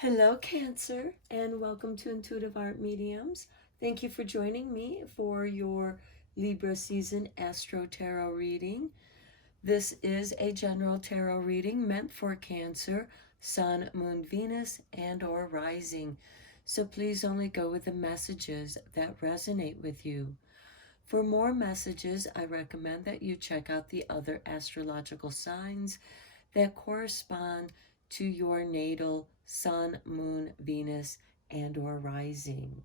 Hello, Cancer, and welcome to Intuitive Art Mediums. Thank you for joining me for your Libra season Astro-Tarot reading. This is a general tarot reading meant for Cancer, Sun, Moon, Venus, and or Rising. So please only go with the messages that resonate with you. For more messages, I recommend that you check out the other astrological signs that correspond to your natal Sun, Moon, Venus, and or rising.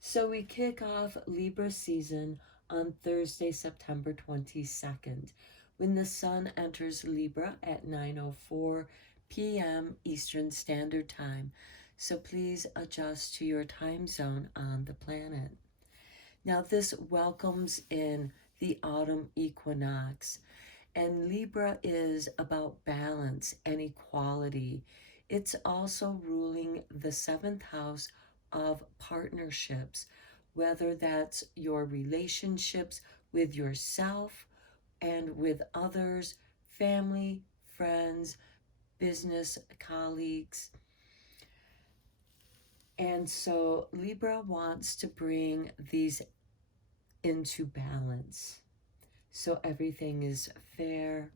So we kick off Libra season on Thursday, September 22nd, when the Sun enters Libra at 9:04 p.m. Eastern Standard Time. So please adjust to your time zone on the planet. Now this welcomes in the autumn equinox, and Libra is about balance and equality. It's also ruling the seventh house of partnerships, whether that's your relationships with yourself and with others, family, friends, business colleagues. And so Libra wants to bring these into balance so everything is fair.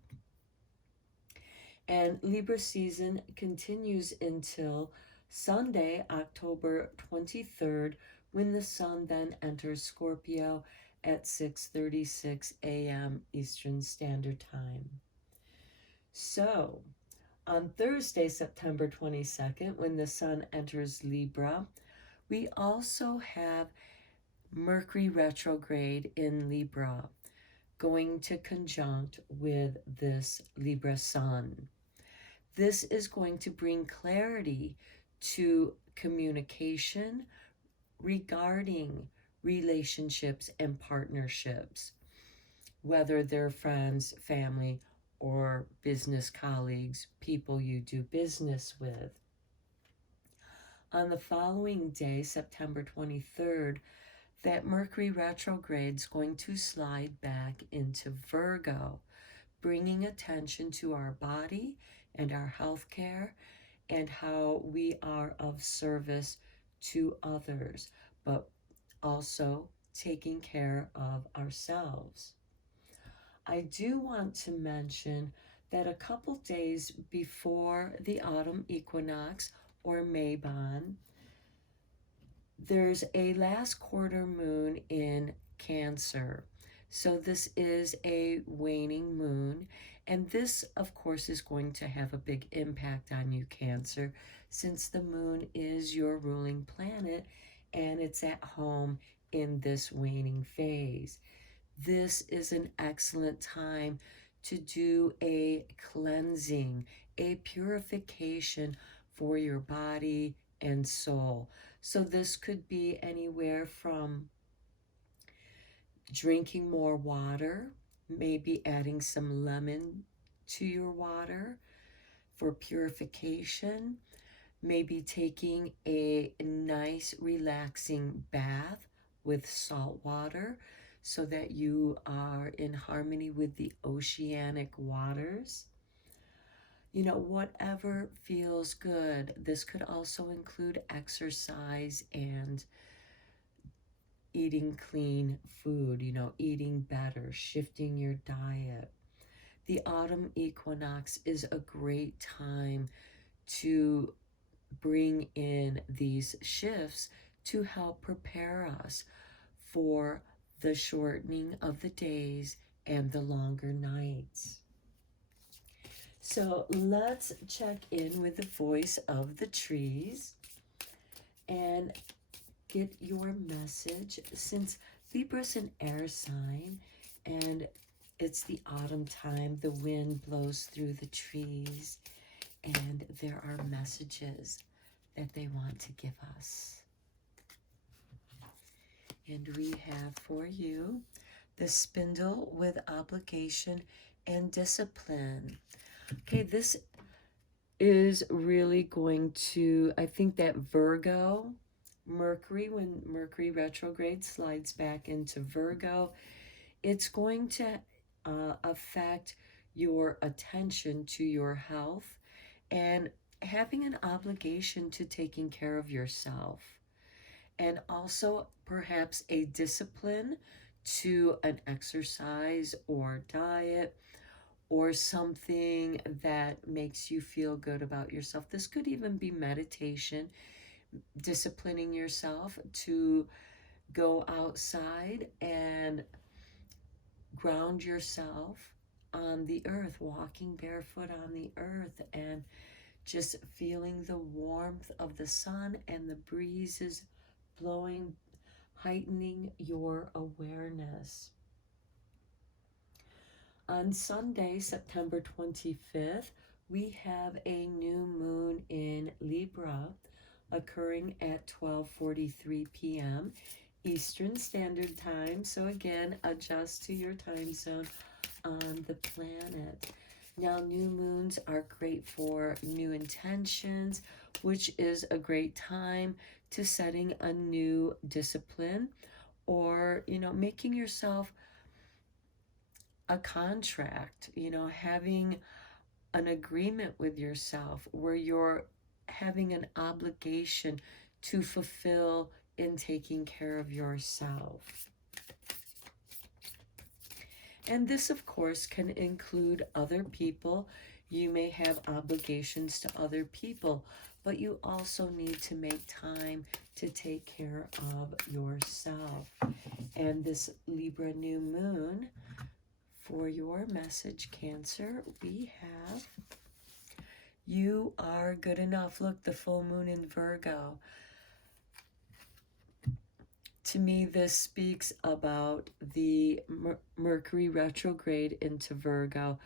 And Libra season continues until Sunday, October 23rd, when the Sun then enters Scorpio at 6:36 a.m. Eastern Standard Time. So, on Thursday, September 22nd, when the Sun enters Libra, we also have Mercury retrograde in Libra, going to conjunct with this Libra Sun. This is going to bring clarity to communication regarding relationships and partnerships, whether they're friends, family, or business colleagues, people you do business with. On the following day, September 23rd, that Mercury retrograde is going to slide back into Virgo, bringing attention to our body and our health care and how we are of service to others, but also taking care of ourselves. I do want to mention that a couple days before the autumn equinox or Mabon, there's a last quarter moon in Cancer. So this is a waning moon, and this, of course, is going to have a big impact on you, Cancer, since the moon is your ruling planet and it's at home in this waning phase. This is an excellent time to do a cleansing, a purification for your body and soul. So this could be anywhere from drinking more water, maybe adding some lemon to your water for purification, maybe taking a nice relaxing bath with salt water so that you are in harmony with the oceanic waters. You know, whatever feels good. This could also include exercise and eating clean food, eating better, shifting your diet. The autumn equinox is a great time to bring in these shifts to help prepare us for the shortening of the days and the longer nights. So let's check in with the voice of the trees and get your message. Since Libra's an air sign and it's the autumn time, the wind blows through the trees and there are messages that they want to give us. And we have for you the spindle with obligation and discipline. Okay, this is really going to, I think that Virgo, Mercury, when Mercury retrograde slides back into Virgo, it's going to affect your attention to your health and having an obligation to taking care of yourself, and also perhaps a discipline to an exercise or diet or something that makes you feel good about yourself. This could even be meditation, disciplining yourself to go outside and ground yourself on the earth, walking barefoot on the earth and just feeling the warmth of the sun and the breezes blowing, heightening your awareness. On Sunday, September 25th, we have a new moon in Libra occurring at 12:43 p.m. Eastern Standard Time. So again, adjust to your time zone on the planet. Now, new moons are great for new intentions, which is a great time to setting a new discipline, or, making yourself a contract, having an agreement with yourself where you're having an obligation to fulfill in taking care of yourself. And this, of course, can include other people. You may have obligations to other people, but you also need to make time to take care of yourself. And this Libra new moon, for your message, Cancer, we have you are good enough. Look, the full moon in Virgo. To me, this speaks about the Mercury retrograde into Virgo,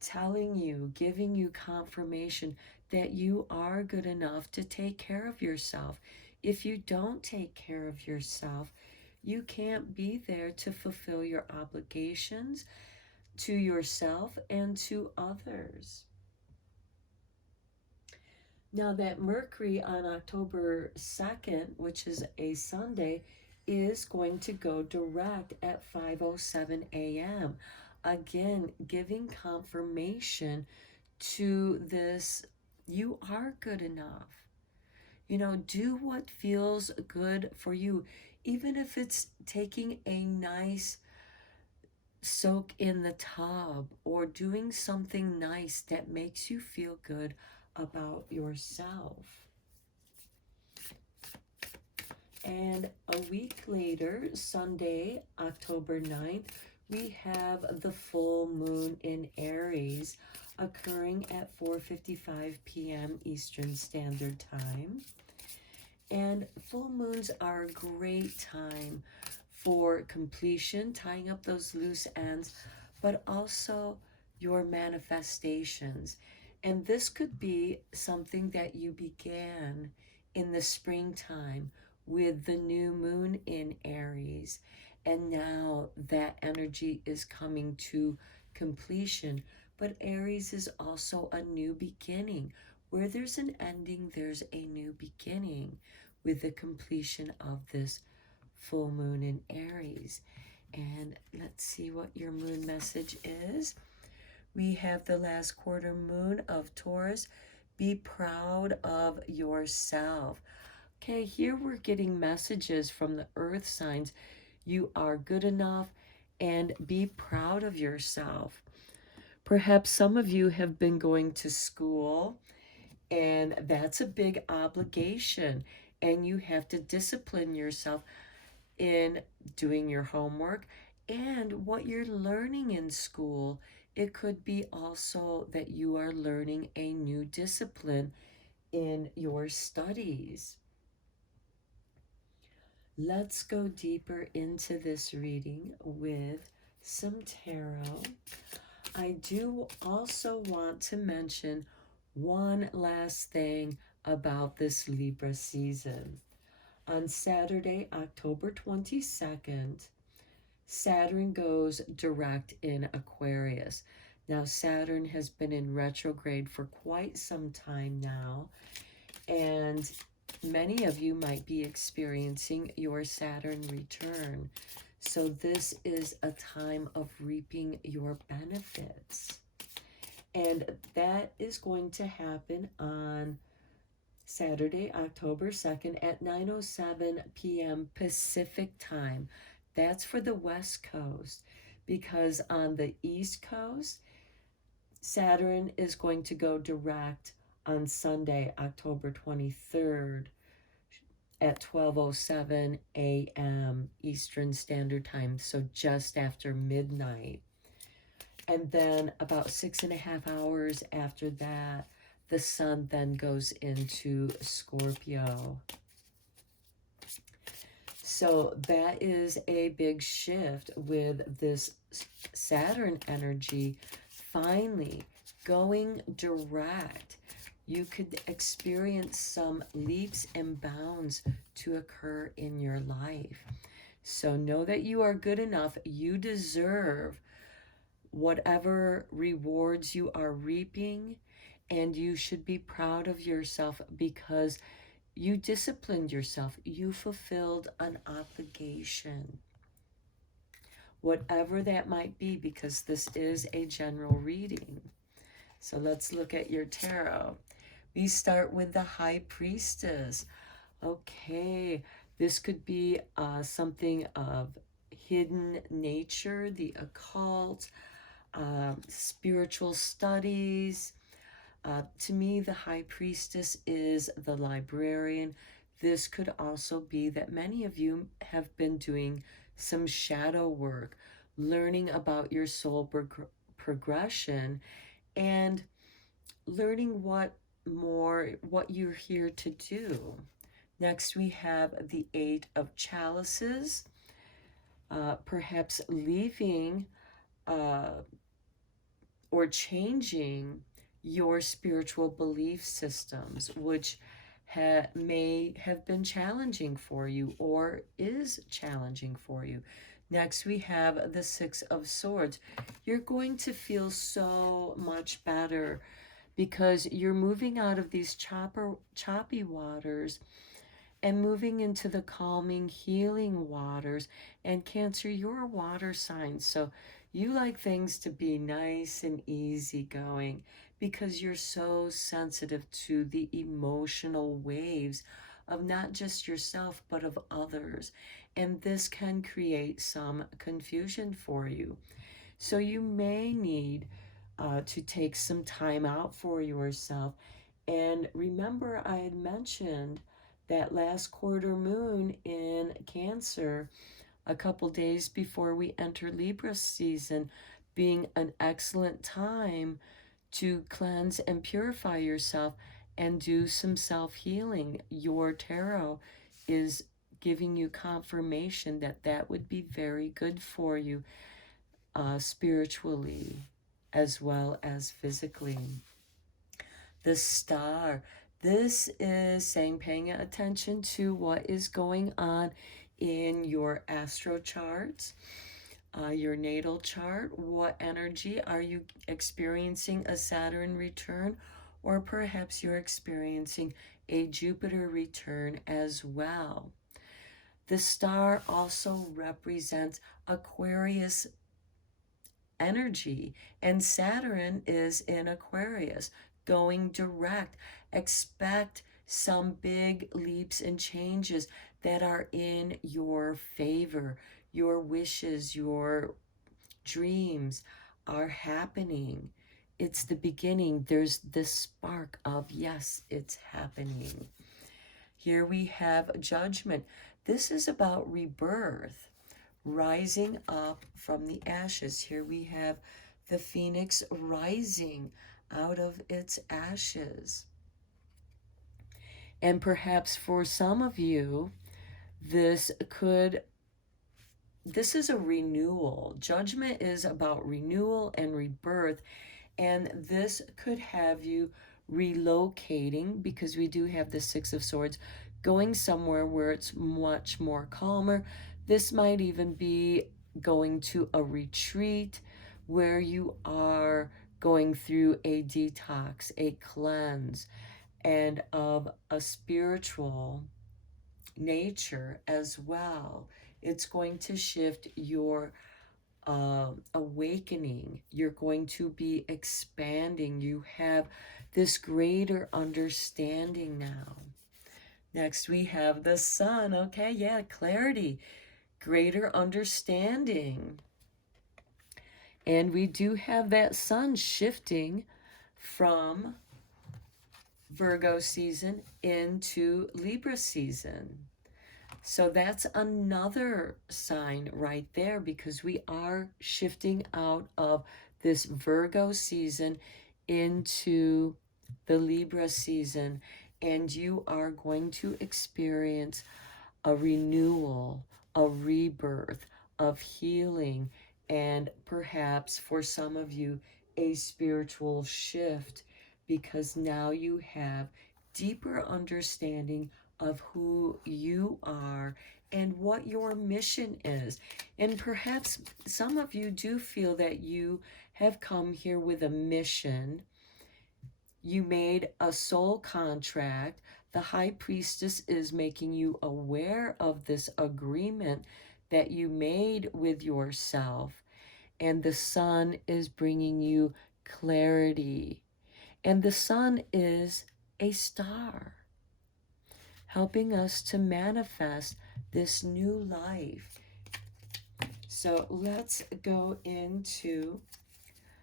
telling you, giving you confirmation that you are good enough to take care of yourself. If you don't take care of yourself, you can't be there to fulfill your obligations to yourself and to others. Now, that Mercury on October 2nd, which is a Sunday, is going to go direct at 5:07 a.m. Again, giving confirmation to this, you are good enough. Do what feels good for you, even if it's taking a nice soak in the tub or doing something nice that makes you feel good about yourself. And a week later, Sunday, October 9th, we have the full moon in Aries occurring at 4:55 p.m. Eastern Standard Time. And full moons are a great time for completion, tying up those loose ends, but also your manifestations. And this could be something that you began in the springtime with the new moon in Aries. And now that energy is coming to completion. But Aries is also a new beginning. Where there's an ending, there's a new beginning with the completion of this full moon in Aries. And let's see what your moon message is. We have the last quarter moon of Taurus. Be proud of yourself. Okay, here we're getting messages from the earth signs. You are good enough, and be proud of yourself. Perhaps some of you have been going to school, and that's a big obligation, and you have to discipline yourself in doing your homework and what you're learning in school. It could be also that you are learning a new discipline in your studies. Let's go deeper into this reading with some tarot. I do also want to mention one last thing about this Libra season. On Saturday, October 22nd, Saturn goes direct in Aquarius. Now, Saturn has been in retrograde for quite some time now, and many of you might be experiencing your Saturn return. So this is a time of reaping your benefits. And that is going to happen on Saturday, October 2nd at 9:07 p.m. Pacific time. That's for the West Coast, because on the East Coast, Saturn is going to go direct on Sunday, October 23rd at 12:07 a.m. Eastern Standard Time, so just after midnight. And then about 6.5 hours after that, the sun then goes into Scorpio. So that is a big shift with this Saturn energy finally going direct. You could experience some leaps and bounds to occur in your life. So know that you are good enough. You deserve whatever rewards you are reaping, and you should be proud of yourself because you disciplined yourself. You fulfilled an obligation, whatever that might be, because this is a general reading. So let's look at your tarot. We start with the High Priestess. Okay, this could be something of hidden nature, the occult, spiritual studies. To me, the High Priestess is the librarian. This could also be that many of you have been doing some shadow work, learning about your soul progression, and learning what you're here to do. Next, we have the Eight of Chalices, perhaps leaving or changing your spiritual belief systems, which may have been challenging for you or is challenging for you. Next, we have the Six of Swords. You're going to feel so much better because you're moving out of these choppy waters and moving into the calming, healing waters. And Cancer, you're a water sign, so you like things to be nice and easygoing because you're so sensitive to the emotional waves of not just yourself, but of others. And this can create some confusion for you. So you may need to take some time out for yourself. And remember, I had mentioned that last quarter moon in Cancer a couple days before we enter Libra season being an excellent time to cleanse and purify yourself and do some self-healing. Your tarot is giving you confirmation that that would be very good for you spiritually as well as physically. The Star. This is saying paying attention to what is going on in your astro charts, your natal chart. What energy are you experiencing a Saturn return, or perhaps you're experiencing a Jupiter return as well. The Star also represents Aquarius energy, and Saturn is in Aquarius going direct. Expect some big leaps and changes that are in your favor. Your wishes, your dreams are happening. It's the beginning. There's this spark of, yes, it's happening. Here we have Judgment. This is about rebirth, rising up from the ashes. Here we have the phoenix rising out of its ashes. And perhaps for some of you, this is a renewal. Judgment is about renewal and rebirth, and this could have you relocating, because we do have the Six of Swords, going somewhere where it's much more calmer. This might even be going to a retreat where you are going through a detox, a cleanse, and of a spiritual nature as well. It's going to shift your awakening. You're going to be expanding. You have this greater understanding now. Next, we have the sun. Okay, yeah, clarity, greater understanding. And we do have that sun shifting from Virgo season into Libra season. So that's another sign right there, because we are shifting out of this Virgo season into the Libra season, and you are going to experience a renewal, a rebirth of healing, and perhaps for some of you, a spiritual shift, because now you have deeper understanding of who you are and what your mission is. And perhaps some of you do feel that you have come here with a mission. You made a soul contract. The high priestess is making you aware of this agreement that you made with yourself. And the sun is bringing you clarity. And the sun is a star, helping us to manifest this new life. So let's go into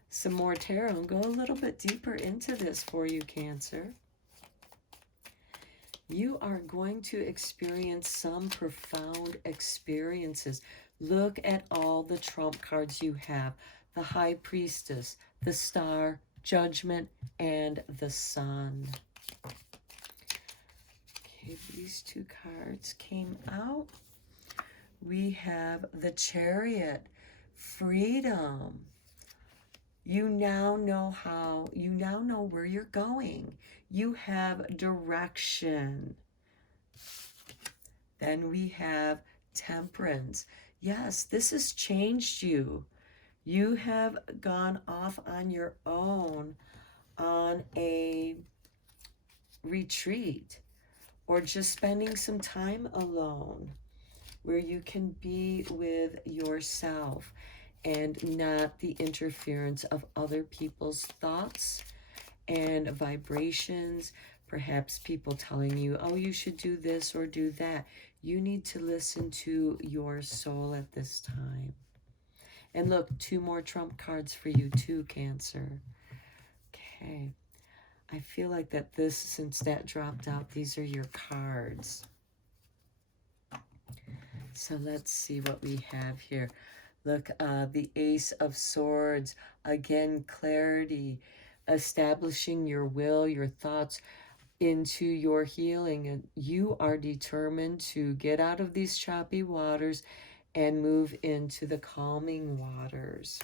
some more tarot and go a little bit deeper into this for you, Cancer. You are going to experience some profound experiences. Look at all the trump cards you have: the High Priestess, the Star, Judgment, and the Sun. Okay, these two cards came out. We have the Chariot, freedom. You now know where you're going. You have direction. Then we have Temperance. Yes, this has changed you. You have gone off on your own on a retreat, or just spending some time alone where you can be with yourself and not the interference of other people's thoughts and vibrations. Perhaps people telling you, oh, you should do this or do that. You need to listen to your soul at this time. And look, two more trump cards for you too, Cancer. Okay. I feel like that this, since that dropped out, these are your cards. So let's see what we have here. Look, the Ace of Swords. Again, clarity, establishing your will, your thoughts into your healing. And you are determined to get out of these choppy waters and move into the calming waters.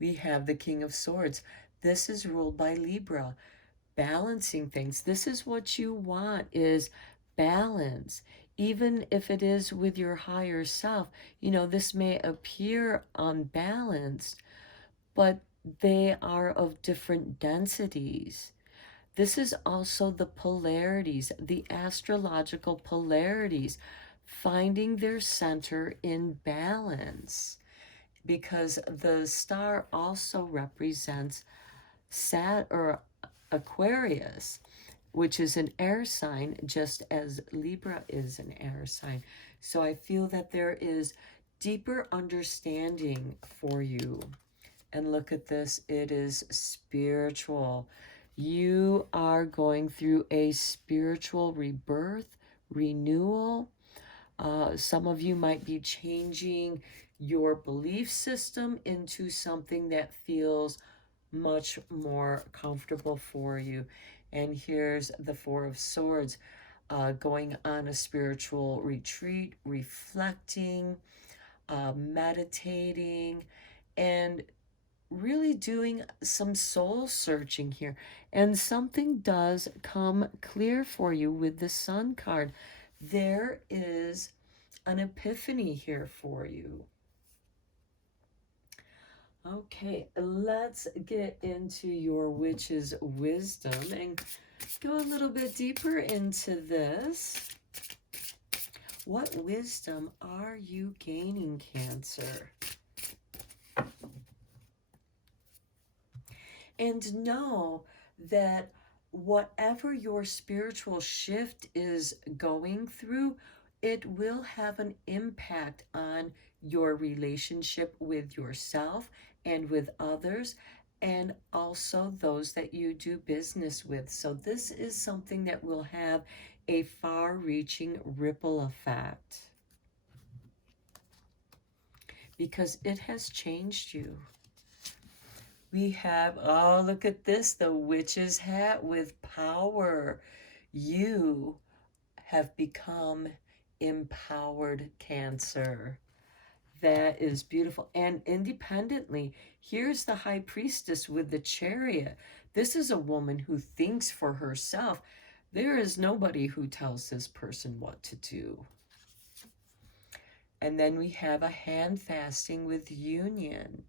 We have the King of Swords. This is ruled by Libra, balancing things. This is what you want, is balance. Even if it is with your higher self, you know, this may appear unbalanced, but they are of different densities. This is also the polarities, the astrological polarities, finding their center in balance, because the star also represents Aquarius, which is an air sign, just as Libra is an air sign. So I feel that there is deeper understanding for you. And look at this, it is spiritual. You are going through a spiritual rebirth, renewal. Some of you might be changing your belief system into something that feels much more comfortable for you. And here's the Four of Swords, going on a spiritual retreat, reflecting, meditating, and really doing some soul searching here. And something does come clear for you with the Sun card. There is an epiphany here for you. Okay, let's get into your witch's wisdom and go a little bit deeper into this. What wisdom are you gaining, Cancer? And know that whatever your spiritual shift is going through, it will have an impact on your relationship with yourself and with others, and also those that you do business with. So, this is something that will have a far reaching ripple effect because it has changed you. We have, oh, look at this, the witch's hat with power. You have become empowered, Cancer. That is beautiful. And independently, here's the high priestess with the chariot. This is a woman who thinks for herself. There is nobody who tells this person what to do. And then we have a hand fasting with union.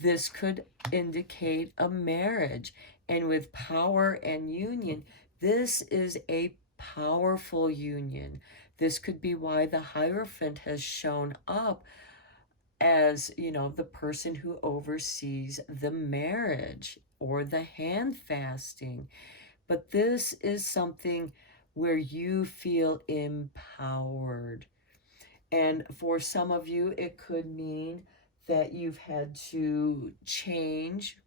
This could indicate a marriage. And with power and union, this is a powerful union. This could be why the Hierophant has shown up as, you know, the person who oversees the marriage or the hand fasting. But this is something where you feel empowered. And for some of you, it could mean that you've had to change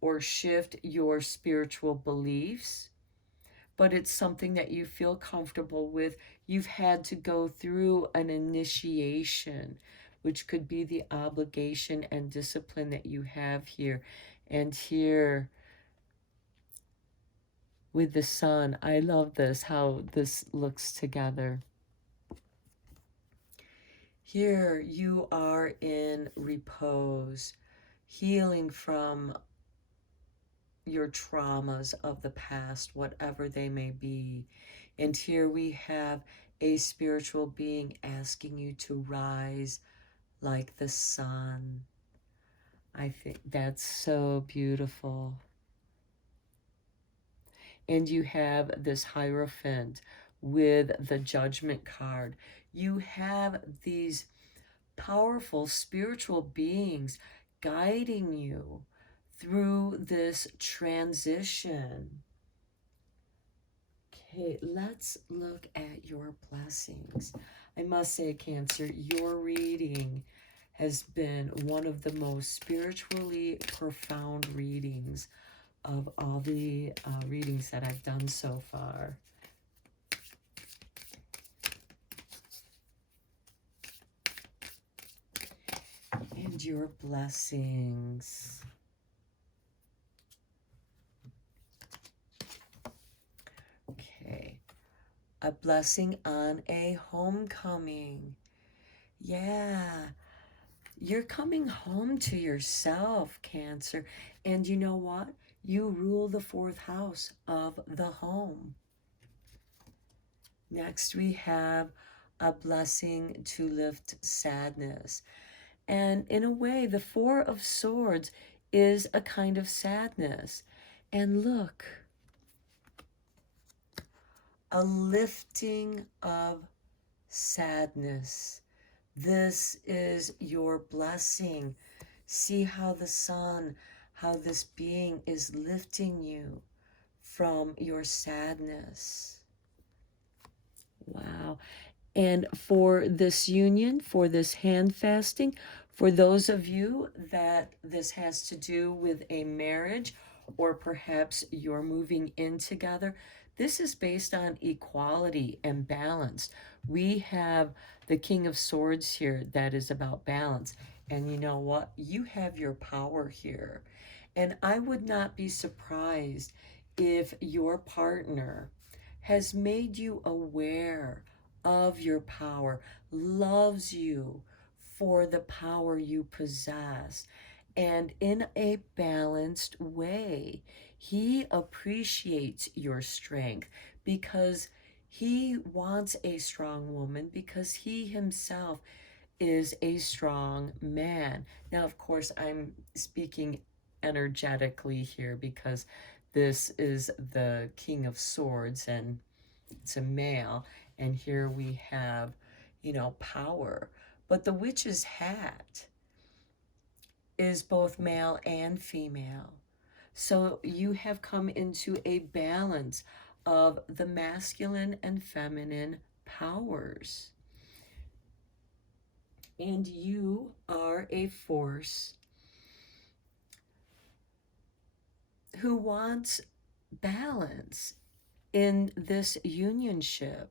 or shift your spiritual beliefs, but it's something that you feel comfortable with. You've had to go through an initiation, which could be the obligation and discipline that you have here. And here with the sun, I love this, how this looks together. Here you are in repose, healing from your traumas of the past, whatever they may be. And here we have a spiritual being asking you to rise like the sun. I think that's so beautiful. And you have this Hierophant with the Judgment card. You have these powerful spiritual beings guiding you through this transition. Okay, let's look at your blessings. I must say, Cancer, your reading has been one of the most spiritually profound readings of all the readings that I've done so far. And your blessings. Okay. A blessing on a homecoming. Yeah. You're coming home to yourself, Cancer. And you know what? You rule the 4th house of the home. Next, we have a blessing to lift sadness. And in a way, the 4 of Swords is a kind of sadness. And look, a lifting of sadness. This is your blessing. See how the sun, how this being is lifting you from your sadness. Wow. And for this union, for this hand fasting, for those of you that this has to do with a marriage, or perhaps you're moving in together, this is based on equality and balance. We have the King of Swords here that is about balance. And you know what? You have your power here. And I would not be surprised if your partner has made you aware of your power, loves you for the power you possess, and in a balanced way. He appreciates your strength because he wants a strong woman, because he himself is a strong man. Now, of course, I'm speaking energetically here because this is the King of Swords and it's a male. And here we have, you know, power. But the witch's hat is both male and female. So you have come into a balance of the masculine and feminine powers. And you are a force who wants balance in this unionship,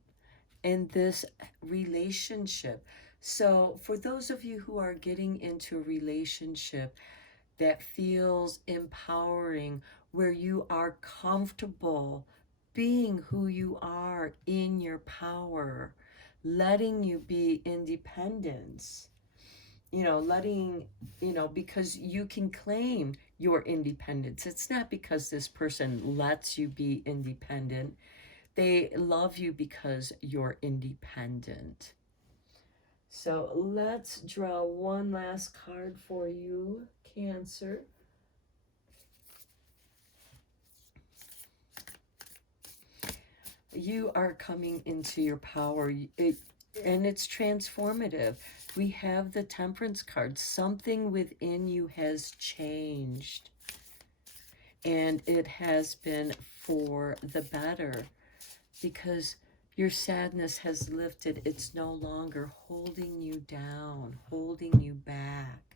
in this relationship. So, for those of you who are getting into a relationship that feels empowering, where you are comfortable being who you are in your power, letting you be independent, letting, because you can claim your independence. It's not because this person lets you be independent. They love you because you're independent. So let's draw one last card for you, Cancer. You are coming into your power, and it's transformative. We have the Temperance card. Something within you has changed, and it has been for the better, because your sadness has lifted. It's no longer holding you down, holding you back.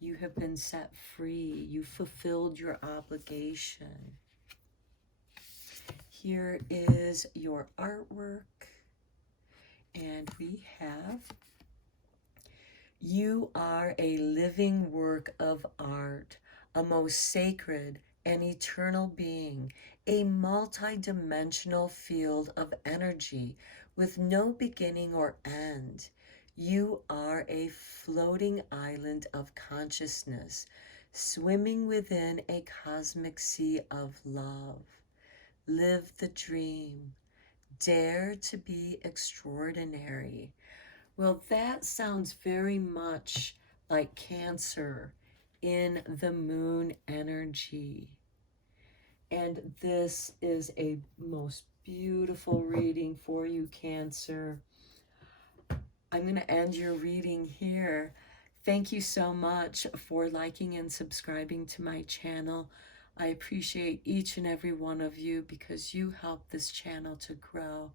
You have been set free. You fulfilled your obligation. Here is your artwork. And we have, you are a living work of art, a most sacred and eternal being, a multi-dimensional field of energy with no beginning or end. You are a floating island of consciousness, swimming within a cosmic sea of love. Live the dream. Dare to be extraordinary. Well, that sounds very much like Cancer in the moon energy. And this is a most beautiful reading for you, Cancer. I'm going to end your reading here. Thank you so much for liking and subscribing to my channel. I appreciate each and every one of you because you help this channel to grow.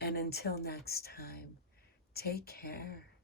And until next time, take care.